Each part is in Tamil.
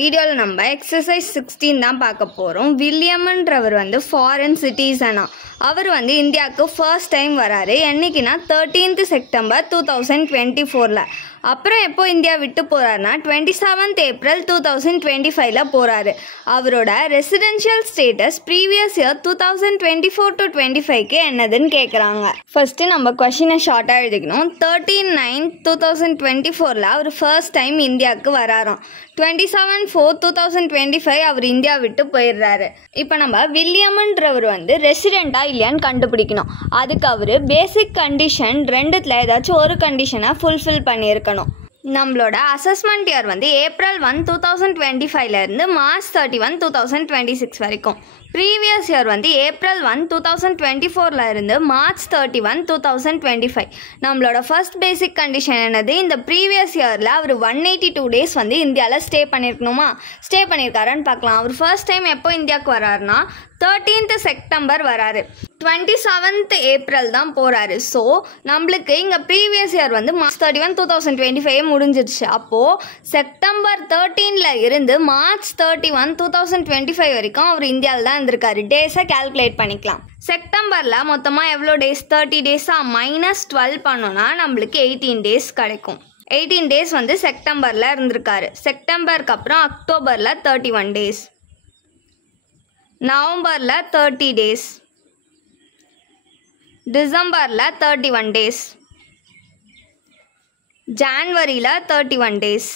வீடியோவில் நம்ம எக்ஸசைஸ் 16 தான் பார்க்க போகிறோம். வில்லியம்ன்றவர் ஃபாரின் சிட்டிசனா. அவர் இந்தியாவுக்கு ஃபர்ஸ்ட் டைம் வராரு. என்னைக்குன்னா 13th செப்டம்பர் 2024. அப்புறம் எப்போ இந்தியா விட்டு போகிறாருன்னா 27th ஏப்ரல் 2025 போகிறாரு. அவரோட residential status previous year 2024 to 25 என்னதுன்னு கேட்குறாங்க. ஃபர்ஸ்ட்டு நம்ம கொஷினை ஷார்ட்டாக எழுதிக்கணும். 13/9/2024 அவர் ஃபர்ஸ்ட் டைம் இந்தியாவுக்கு வராராம். 27/4/2025 அவர் இந்தியா விட்டு போயிடுறாரு. இப்போ நம்ம வில்லியம்ன்றவர் ரெசிடெண்ட்டாக இல்லையான்னு கண்டுபிடிக்கணும். அதுக்கு அவர் பேசிக் கண்டிஷன் ரெண்டுத்தில் ஏதாச்சும் ஒரு கண்டிஷனை ஃபுல்ஃபில் பண்ணியிருக்கணும். நம்மளோட அசஸ்மெண்ட் இயர் ஏப்ரல் 1, 2025 மார்ச் 31, 2026 வரைக்கும். Previous year April 1, 2024 March 31, 2025. நம்மளோட ஃபர்ஸ்ட் பேசிக் கண்டிஷன் என்னது? இந்த ப்ரீவியஸ் இயரில் அவர் 182 டேஸ் இந்தியாவில் ஸ்டே பண்ணியிருக்கணுமா? ஸ்டே பண்ணியிருக்காருன்னு பார்க்கலாம். அவர் ஃபர்ஸ்ட் டைம் எப்போ இந்தியாவுக்கு வராருன்னா 13th செப்டம்பர் வராரு. 27th ஏப்ரல் தான் போகிறாரு. ஸோ நம்மளுக்கு இங்கே ப்ரீவியஸ் இயர் மார்ச் 31, 2025 முடிஞ்சிருச்சு. அப்போது செப்டம்பர் 13 இருந்து மார்ச் 31, 2025 வரைக்கும் அவர் இந்தியாவில் தான் இருந்திருக்காரு. டேஸை கால்குலேட் பண்ணிக்கலாம். செப்டம்பரில் மொத்தமாக எவ்வளோ டேஸ்? 30 டேஸாக -12 பண்ணோன்னா நம்மளுக்கு 18 டேஸ் கிடைக்கும். 18 டேஸ் செப்டம்பரில் இருந்திருக்காரு. செப்டம்பருக்கு அப்புறம் அக்டோபரில் 31 டேஸ், நவம்பரில் 30 டேஸ், டிசம்பரில் 31 டேஸ், ஜான்வரியில் 31 டேஸ்,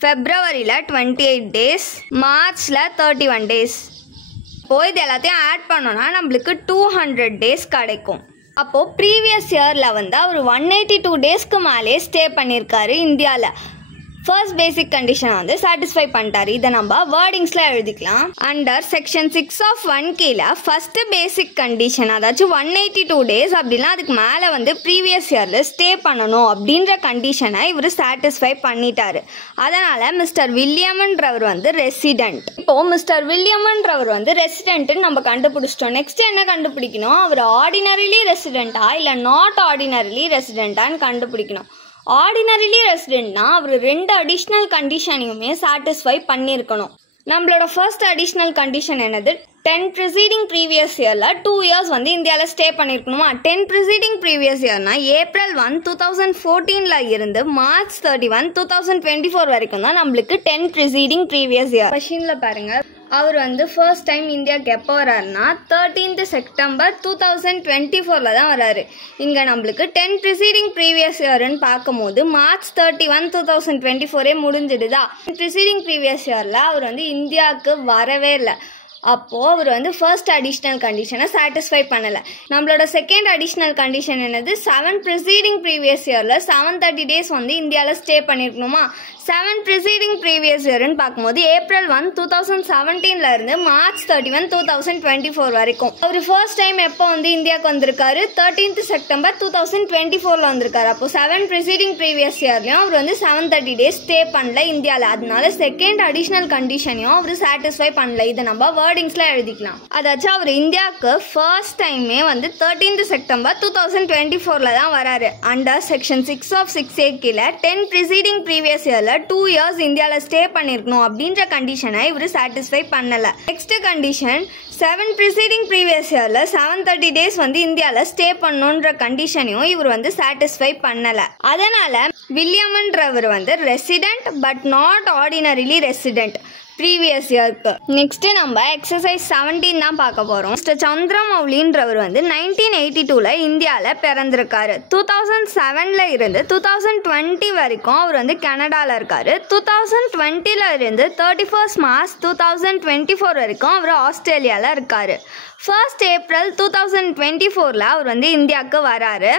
ஃபெப்ரவரியில் 28 டேஸ், மார்ச்சில் 31 டேஸ். இப்போது இது எல்லாத்தையும் ஆட் பண்ணோன்னா நம்மளுக்கு 200 டேஸ் கிடைக்கும். அப்போது ப்ரீவியஸ் இயரில் அவர் 182 டேஸ்க்கு மேலே ஸ்டே பண்ணியிருக்காரு இந்தியாவில். ஃபர்ஸ்ட் பேசிக் கண்டிஷனை சாட்டிஸ்ஃபை பண்ணிட்டாரு. இதை நம்ம வேர்டிங்ஸில் எழுதிக்கலாம். அண்டர் செக்ஷன் 6 of 1 கீழே ஃபஸ்ட்டு பேசிக் கண்டிஷன், அதாச்சும் 182 டேஸ் அப்படின்னா அதுக்கு மேலே ப்ரீவியஸ் இயரில் ஸ்டே பண்ணணும் அப்படின்ற கண்டிஷனை இவர் சாட்டிஸ்ஃபை பண்ணிட்டாரு. அதனால் மிஸ்டர் வில்லியம்ன்றவர் ரெசிடெண்ட். இப்போது மிஸ்டர் வில்லியம்ன்றவர் ரெசிடெண்ட்டுன்னு நம்ம கண்டுபிடிச்சிட்டோம். நெக்ஸ்ட் என்ன கண்டுபிடிக்கணும்? அவர் ஆர்டினரிலி ரெசிடெண்ட்டா இல்லை நாட் ஆர்டினரிலி ரெசிடெண்ட்டான்னு கண்டுபிடிக்கணும். ஆர்டினரிலி ரெசிடெண்ட்னா அவர் 2 அடிஷ்னல் கண்டிஷனையுமே சாட்டிஸ்ஃபை பண்ணியிருக்கணும். நம்மளோட ஃபர்ஸ்ட் அடிஷ்னல் கண்டிஷன் என்னது? 10 ப்ரிசீடிங் ப்ரீவியஸ் இயரில் 2 இயர்ஸ் இந்தியாவில் ஸ்டே பண்ணியிருக்கணுமா? 10 ப்ரிசீடிங் ப்ரீவியஸ் இயர்னா ஏப்ரல் 1, 2014 இருந்து மார்ச் 31, 2024 வரைக்கும் தான் நம்மளுக்கு 10 ப்ரிசீடிங் ப்ரீவியஸ் இயர். கொஷினில் பாருங்கள், அவர் ஃபர்ஸ்ட் டைம் இந்தியாவுக்கு எப்போ வராருன்னா 13th செப்டம்பர் 2024 தான் வராரு. இங்கே நம்மளுக்கு 10 ப்ரிசீடிங் ப்ரீவியஸ் இயர்னு பார்க்கும்போது மார்ச் 31, 2024 முடிஞ்சிடுதா? ப்ரிசீடிங் ப்ரீவியஸ் இயரில் அவர் இந்தியாவுக்கு வரவே இல்லை. அப்போது அவர் ஃபர்ஸ்ட் அடிஷ்னல் கண்டிஷனை சாட்டிஸ்ஃபை பண்ணலை. நம்மளோட செகண்ட் அடிஷ்னல் கண்டிஷன் என்னது? 7 ப்ரிசீடிங் ப்ரீவியஸ் இயரில் 730 டேஸ் இந்தியாவில் ஸ்டே பண்ணியிருக்கணுமா? 7 ப்ரிசீடிங் ப்ரீவியஸ் இயர்னு பார்க்கும்போது ஏப்ரல் 1, 2017 இருந்து மார்ச் 31, 2024 வரைக்கும். அவர் ஃபர்ஸ்ட் டைம் எப்போ இந்தியாவுக்கு வந்திருக்காரு? 13th செப்டம்பர் 2024 வந்திருக்காரு. அப்போ 7 ப்ரிசீடிங் ப்ரீவியஸ் இயர்லையும் அவர் 730 டேஸ் ஸ்டே பண்ணல இந்தியாவில். அதனால செகண்ட் அடிஷ்னல் கண்டிஷனையும் அவர் சாட்டிஸ்ஃபை பண்ணல. இதை நம்ம வேர்டிங்ஸில் எழுதிக்கலாம். அதாச்சும் அவர் இந்தியாவுக்கு ஃபர்ஸ்ட் டைமே 13th செப்டம்பர் 2024 தான் வராரு. அண்டர் செக்ஷன் 6 of 6A கீழே 10 ப்ரிசீடிங் ப்ரீவியஸ் இயரில் 2 இயர்ஸ் இந்தியாவில் ஸ்டே பண்ணியிருக்கணும் அப்படின்ற கண்டிஷனை இவர் சாட்டிஸ்ஃபை பண்ணலை. நெக்ஸ்ட் கண்டிஷன் 7 ப்ரிசீடிங் ப்ரீவியஸ் இயரில் 730 டேஸ் இந்தியாவில் ஸ்டே பண்ணணுன்ற கண்டிஷனையும் இவர் சாட்டிஸ்ஃபை பண்ணலை. அதனால் வில்லியம்ன்றவர் resident but not ordinarily resident previous இயர்க்கு. நெக்ஸ்ட்டு நம்ம எக்ஸசைஸ் 17 தான் பார்க்க போகிறோம். மிஸ்டர் சந்திரமௌலின்றவர் 1982 இந்தியாவில் பிறந்திருக்காரு. 2007 இருந்து 2020 வரைக்கும் அவர் கனடாவில் இருக்கார். 2020 இருந்து 31 மார்ச் 2024 வரைக்கும் அவர் ஆஸ்திரேலியாவில் இருக்கார். 1 ஏப்ரல் 2024 அவர் இந்தியாவுக்கு வராரு.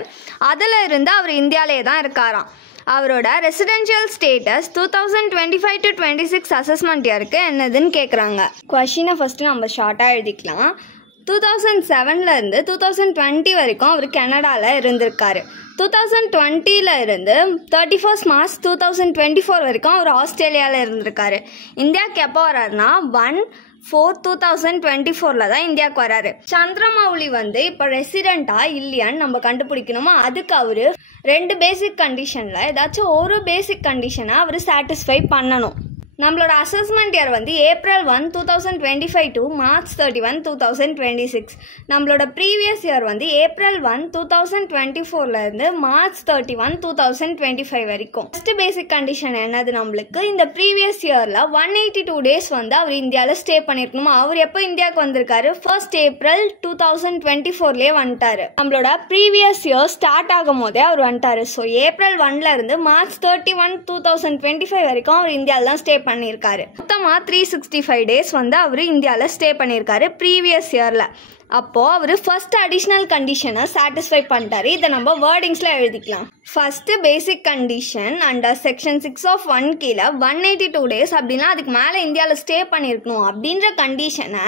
அதில் இருந்து அவர் இந்தியாவிலே தான் இருக்காராம். அவரோட ரெசிடென்ஷியல் ஸ்டேட்டஸ் 2025 to 26 அசஸ்மெண்ட் இயருக்கு என்னதுன்னு கேட்குறாங்க. கொஷினை ஃபஸ்ட்டு நம்ம ஷார்ட்டாக எழுதிக்கலாம். 2007 இருந்து 2020 வரைக்கும் அவர் கனடாவில் இருந்திருக்காரு. 2020 இருந்து 31 மார்ச் 2024 வரைக்கும் அவர் ஆஸ்திரேலியாவில் இருந்திருக்காரு. இந்தியாவுக்கு எப்போ வராருன்னா 1/4/2024 தான் இந்தியாவுக்கு வராரு. சந்திரமௌலி இப்போ ரெசிடெண்ட்டா இல்லையான்னு நம்ம கண்டுபிடிக்கணுமா? அதுக்கு அவர் 2 பேசிக் கண்டிஷனில் ஏதாச்சும் ஒரு பேசிக் கண்டிஷனை அவர் சாட்டிஸ்ஃபை பண்ணணும். நம்மளோட அசஸ்மெண்ட் இயர் வந்து April 1, 2025 டு March 31, 2026. நம்மளோட ப்ரீவியஸ் இயர் வந்து April 1, 2024லேருந்து March 31, 2025 வரைக்கும். ஃபர்ஸ்ட் பேசிக் கண்டிஷன் என்னது நம்மளுக்கு, இந்த ப்ரீவியஸ் இயரில் 182 டேஸ் வந்து அவர் இந்தியாவில் ஸ்டே பண்ணியிருக்கணுமா. அவர் எப்போ இந்தியாவுக்கு வந்திருக்காரு, 1st April 2024லேயே வந்துட்டாரு. நம்மளோட ப்ரீவியஸ் இயர் ஸ்டார்ட் ஆகும் போதே அவர் வந்துட்டாரு. ஸோ April 1லேருந்து March 31, 2025 வரைக்கும் அவர் இந்தியாவில் தான் ஸ்டே பண்ணியிருக்காரு. மொத்தமாக 365 டேஸ் வந்து அவர் இந்தியாவில் ஸ்டே பண்ணியிருக்காரு ப்ரீவியஸ் இயரில். அப்போது அவர் ஃபர்ஸ்ட் அடிஷ்னல் கண்டிஷனை சாட்டிஸ்ஃபை பண்ணிட்டாரு. இதை நம்ம வேர்டிங்ஸில் எழுதிக்கலாம். First basic condition under section 6 of 1 கீழே 182 டேஸ் அப்படின்னா அதுக்கு மேலே இந்தியாவில் ஸ்டே பண்ணியிருக்கணும் அப்படின்ற கண்டிஷனை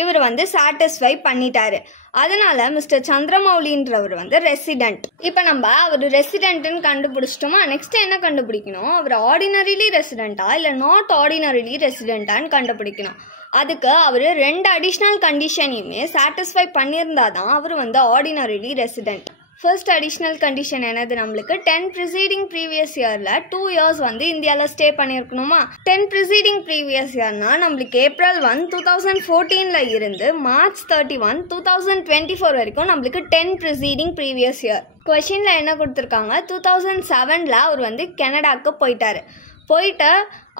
இவர் வந்து சாட்டிஸ்ஃபை பண்ணிட்டாரு. அதனால மிஸ்டர் சந்திரமௌலின்றவர் வந்து ரெசிடென்ட். இப்போ நம்ம அவர் ரெசிடென்ட்னு கண்டுபிடிச்சிட்டோமா. நெக்ஸ்ட் என்ன கண்டுபிடிக்கணும், அவர் ஆர்டினரிலி ரெசிடென்ட்டா இல்லை நாட் ஆர்டினரிலி ரெசிடென்ட்டான்னு கண்டுபிடிக்கணும். அதுக்கு அவர் 2 அடிஷ்னல் கண்டிஷனையுமே சாட்டிஸ்ஃபை பண்ணியிருந்தா தான் அவர் வந்து ordinarily resident. First additional condition என்னது நம்மளுக்கு, 10 ப்ரிசீடிங் ப்ரீவியஸ் இயரில் 2 இயர்ஸ் வந்து இந்தியாவில் ஸ்டே பண்ணியிருக்கணுமா. 10 ப்ரிசீடிங் ப்ரீவியஸ் இயர்னா நம்மளுக்கு April 1, 2014 இருந்து March 31, 2024 வரைக்கும் நம்மளுக்கு 10 ப்ரிசீடிங் ப்ரீவியஸ் இயர். கொஷினில் என்ன கொடுத்துருக்காங்க, 2007 அவர் வந்து கனடாவுக்கு போயிட்டு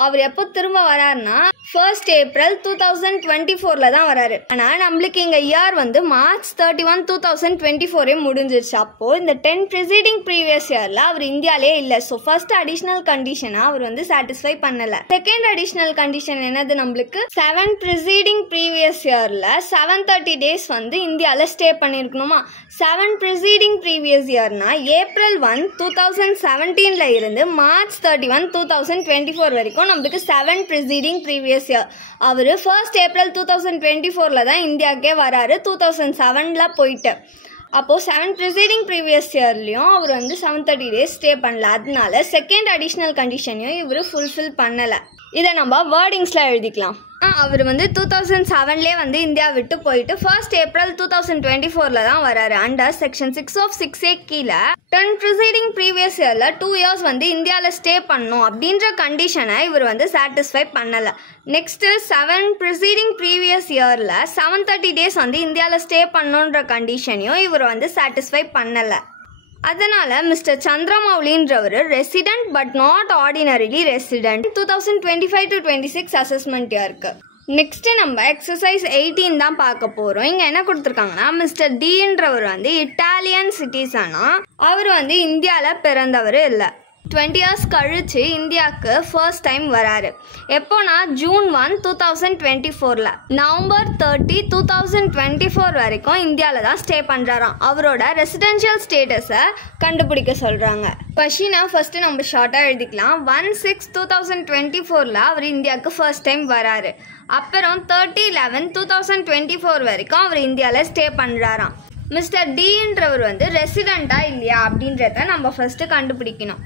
அவர் எப்போ திரும்ப வராருன்னா 1st April 2024 தான் வராரு. ஆனால் நம்மளுக்கு இங்கே இயர் வந்து March 31, 2024 முடிஞ்சிருச்சு. அப்போது இந்த 10 ப்ரிசீடிங் ப்ரீவியஸ் இயரில் அவர் இந்தியாவிலே இல்லை. ஸோ ஃபர்ஸ்ட் அடிஷ்னல் கண்டிஷனை அவர் வந்து சாட்டிஸ்ஃபை பண்ணலை. செகண்ட் அடிஷ்னல் கண்டிஷன் என்னது நம்மளுக்கு, 7 ப்ரிசீடிங் ப்ரீவியஸ் இயரில் 730 டேஸ் வந்து இந்தியாவில் ஸ்டே பண்ணியிருக்கணுமா. 7 ப்ரிசீடிங் ப்ரீவியஸ் இயர்னா April 1, 2017 இருந்து March 31, 2024 வரைக்கும் நம்மளுக்கு 7 ப்ரிசீடிங் ப்ரீவியஸ் இயர். அவர் 1st April 2024 தான் இந்தியாவுக்கே வராரு 2007 போயிட்டு. அப்போது 7 ப்ரிசீடிங் ப்ரீவியஸ் இயர்லையும் அவர் வந்து 730 டேஸ் ஸ்டே பண்ணல. அதனால செகண்ட் அடிஷ்னல் கண்டிஷனையும் இவர் ஃபுல்ஃபில் பண்ணலை. இதை நம்ம வேர்டிங்ஸில் எழுதிக்கலாம். அவர் வந்து 2007 வந்து இந்தியா விட்டு போயிட்டு 1st April 2024 தான் வராரு. அண்டர் செக்ஷன் 6 of 6A கீழே 10 ப்ரிசீடிங் ப்ரீவியஸ் இயரில் 2 இயர்ஸ் வந்து இந்தியாவில் ஸ்டே பண்ணணும் அப்படின்ற கண்டிஷனை இவர் வந்து சாட்டிஸ்ஃபை பண்ணலை. நெக்ஸ்ட்டு 7 ப்ரிசீடிங் ப்ரீவியஸ் இயரில் 730 டேஸ் வந்து இந்தியாவில் ஸ்டே பண்ணணுன்ற கண்டிஷனையும் இவர் வந்து சாட்டிஸ்ஃபை பண்ணலை. அதனால மிஸ்டர் சந்திரமௌலின்றவர் resident but not ordinarily resident 2025-26 assessment இயருக்கு. நெக்ஸ்ட்டு நம்ம எக்ஸசைஸ் 18 தான் பார்க்க போகிறோம். இங்கே என்ன கொடுத்துருக்காங்கன்னா, மிஸ்டர் டின்றவர் வந்து இட்டாலியன் சிட்டிசனா, அவர் வந்து இந்தியாவில் பிறந்தவர் இல்லை. 20 இயர்ஸ் கழிச்சு இந்தியாவுக்கு ஃபர்ஸ்ட் டைம் வராரு. எப்போனா June 1, 2024. November 30, 2024 வரைக்கும் இந்தியாவில் தான் ஸ்டே பண்ணுறாராம். அவரோட ரெசிடென்ஷியல் ஸ்டேட்டஸை கண்டுபிடிக்க சொல்கிறாங்க. கொஷினை ஃபஸ்ட்டு நம்ம ஷார்ட்டாக எழுதிக்கலாம். 1/6/2024 அவர் இந்தியாவுக்கு ஃபர்ஸ்ட் டைம் வராரு. அப்புறம் 30/11/2024 வரைக்கும் அவர் இந்தியாவில் ஸ்டே பண்ணுறாராம். மிஸ்டர் டின்றவர் வந்து ரெசிடெண்ட்டா இல்லையா அப்படின்றத நம்ம ஃபஸ்ட்டு கண்டுபிடிக்கணும்.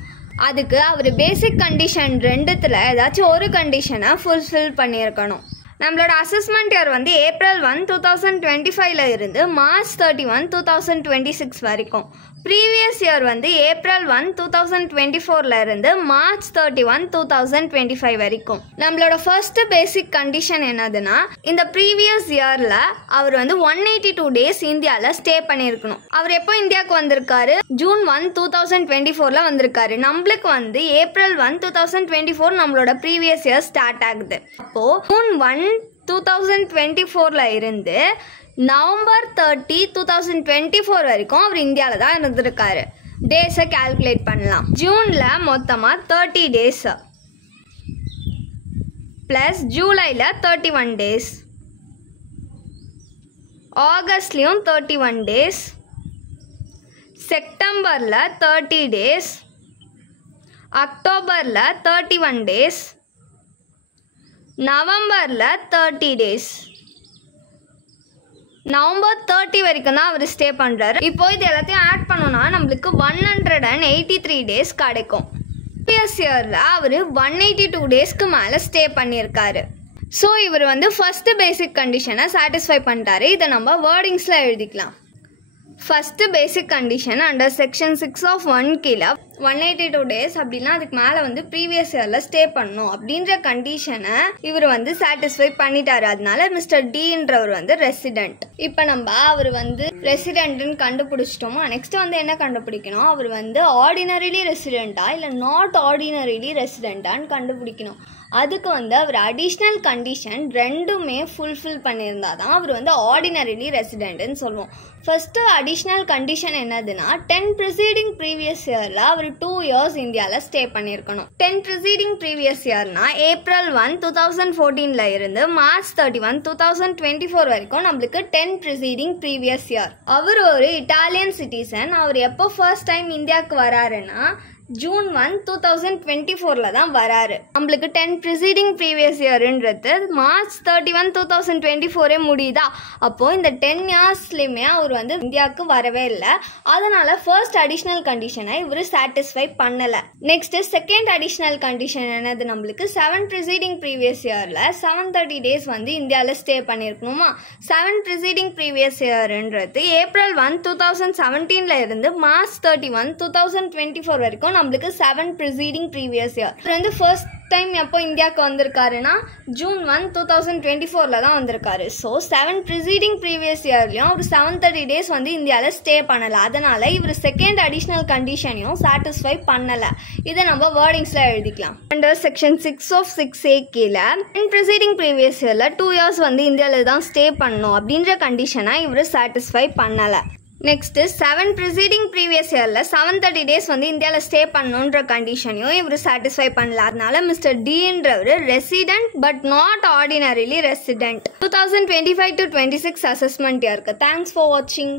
அதுக்கு அவர் பேசிக் கண்டிஷன் 2த்தில் ஏதாச்சும் ஒரு கண்டிஷனை ஃபுல்ஃபில் பண்ணியிருக்கணும். நம்மளோட அசஸ்மெண்ட் இயர் வந்து April 1, 2025 இருந்து March 31, 2026 வரைக்கும். ப்ரீவியஸ் இயர் வந்து April 1, 2024 இருந்து March 31, 2025 வரைக்கும். நம்மளோட ஃபர்ஸ்ட் பேசிக் கண்டிஷன் என்னதுன்னா, இந்த ப்ரீவியஸ் இயரில் அவர் வந்து 182 டேஸ் இந்தியாவில் ஸ்டே பண்ணியிருக்கணும். அவர் எப்போ இந்தியாவுக்கு வந்திருக்காரு, June 1, 2024 வந்திருக்காரு. நம்மளுக்கு வந்து April 1, 2024 நம்மளோட ப்ரீவியஸ் இயர் ஸ்டார்ட் ஆகுது. அப்போது June 1, 2024 இருந்து November 30, 2024 வரைக்கும் அவர் இந்தியாவில் தான் இருந்திருக்காரு. டேஸை கால்குலேட் பண்ணலாம். ஜூனில் மொத்தமாக 30 டேஸ் ப்ளஸ் ஜூலையில் 31 டேஸ், ஆகஸ்ட்லேயும் 31 டேஸ், செப்டம்பரில் 30 டேஸ், அக்டோபரில் 31 டேஸ், நவம்பரில் 30 டேஸ். நவம்பர் 30 வரைக்கும் தான் அவர் ஸ்டே பண்ணுறாரு. இப்போ இது எல்லாத்தையும் ஆட் பண்ணோன்னா நம்மளுக்கு 183 டேஸ் கிடைக்கும். ப்ரீவியஸ் இயரில் அவர் 182 டேஸ்க்கு மேலே ஸ்டே பண்ணியிருக்காரு. ஸோ இவர் வந்து ஃபஸ்ட்டு பேசிக் கண்டிஷனை சாட்டிஸ்ஃபை பண்ணிட்டாரு. இதை நம்ம வேர்டிங்ஸில் எழுதிக்கலாம். First basic condition under section 6 of 1 கீழே 182 டேஸ் அப்படின்னா அதுக்கு மேலே வந்து ப்ரீவியஸ் இயரில் ஸ்டே பண்ணணும் அப்படின்ற கண்டிஷனை இவர் வந்து சாட்டிஸ்ஃபை பண்ணிட்டாரு. அதனால மிஸ்டர் டின்றவர் வந்து ரெசிடென்ட். இப்போ நம்ம அவர் வந்து ரெசிடென்ட்னு கண்டுபிடிச்சிட்டோமா, நெக்ஸ்ட் வந்து என்ன கண்டுபிடிக்கணும், அவர் வந்து ஆர்டினரிலி ரெசிடென்ட்டா இல்லை நாட் ஆர்டினரிலி ரெசிடென்ட்டான்னு கண்டுபிடிக்கணும். அதுக்கு வந்து அவர் அடிஷ்னல் கண்டிஷன் ரெண்டுமே ஃபுல்ஃபில் பண்ணியிருந்தா தான் அவர் வந்து ஆர்டினரிலி ரெசிடென்ட்னு சொல்லுவோம். ஃபர்ஸ்ட் அடிஷ்னல் கண்டிஷன் என்னதுன்னா 10 ப்ரிசீடிங் ப்ரீவியஸ் இயரில் அவர் 2 இயர்ஸ் இந்தியாவில் ஸ்டே பண்ணியிருக்கணும். 10 ப்ரிசீடிங் ப்ரீவியஸ் இயர்னா April 1, 2014 இருந்து March 31, 2024 வரைக்கும் நம்மளுக்கு 10 ப்ரிசீடிங் ப்ரீவியஸ் இயர். அவர் ஒரு இட்டாலியன் சிட்டிசன். அவர் எப்போ ஃபர்ஸ்ட் டைம் இந்தியாவுக்கு வராருன்னா June 1, 2024 தான் வராரு. நம்மளுக்கு 10 ப்ரிசீடிங் ப்ரீவியஸ் இயர்ன்றது March 31, 2024 முடியுதா. அப்போது இந்த 10 இயர்ஸ்லையுமே அவர் வந்து இந்தியாவுக்கு வரவே இல்லை. அதனால் ஃபர்ஸ்ட் அடிஷ்னல் கண்டிஷனை இவர் சாட்டிஸ்ஃபை பண்ணலை. நெக்ஸ்ட்டு செகண்ட் அடிஷ்னல் கண்டிஷன் என்னது, நம்மளுக்கு 7 ப்ரிசீடிங் ப்ரீவியஸ் இயரில் 730 டேஸ் வந்து இந்தியாவில் ஸ்டே பண்ணியிருக்கணுமா. 7 ப்ரிசீடிங் ப்ரீவியஸ் இயர்ன்றது April 1, 2017 இருந்து March 31, 2024 வரைக்கும் நம்மளுக்கு 7 ப்ரிசீடிங் ப்ரீவியஸ் இயர். அவர் வந்து ஃபர்ஸ்ட் டைம் எப்போ இந்தியாவுக்கு வந்திருக்காருன்னா June 1, 2024 தான் வந்திருக்காரு. ஸோ 7 ப்ரிசீடிங் ப்ரீவியஸ் இயர்லையும் அவர் 730 டேஸ் வந்து இந்தியாவில் ஸ்டே பண்ணலை. அதனால் இவர் செகண்ட் அடிஷ்னல் கண்டிஷனையும் சாட்டிஸ்ஃபை பண்ணலை. இதை நம்ம வேர்டிங்ஸில் எழுதிக்கலாம். அண்டர் செக்ஷன் 6 ஆஃப் 6A கீழே 10 ப்ரிசீடிங் ப்ரீவியஸ் இயரில் 2 இயர்ஸ் வந்து இந்தியாவில் தான் ஸ்டே பண்ணணும் அப்படின்ற கண்டிஷனை இவர் சாட்டிஸ்ஃபை பண்ணலை. நெக்ஸ்ட்டு 7 ப்ரிசீடிங் ப்ரீவியஸ் இயரில் 730 டேஸ் வந்து இந்தியாவில் ஸ்டே பண்ணணுன்ற கண்டிஷனையும் இவர் சாட்டிஸ்ஃபை பண்ணல. அதனால மிஸ்டர் டின்றவர் resident but not ordinarily resident. 2025 to 26 assessment இயருக்கு. தேங்க்ஸ் ஃபார் வாட்சிங்.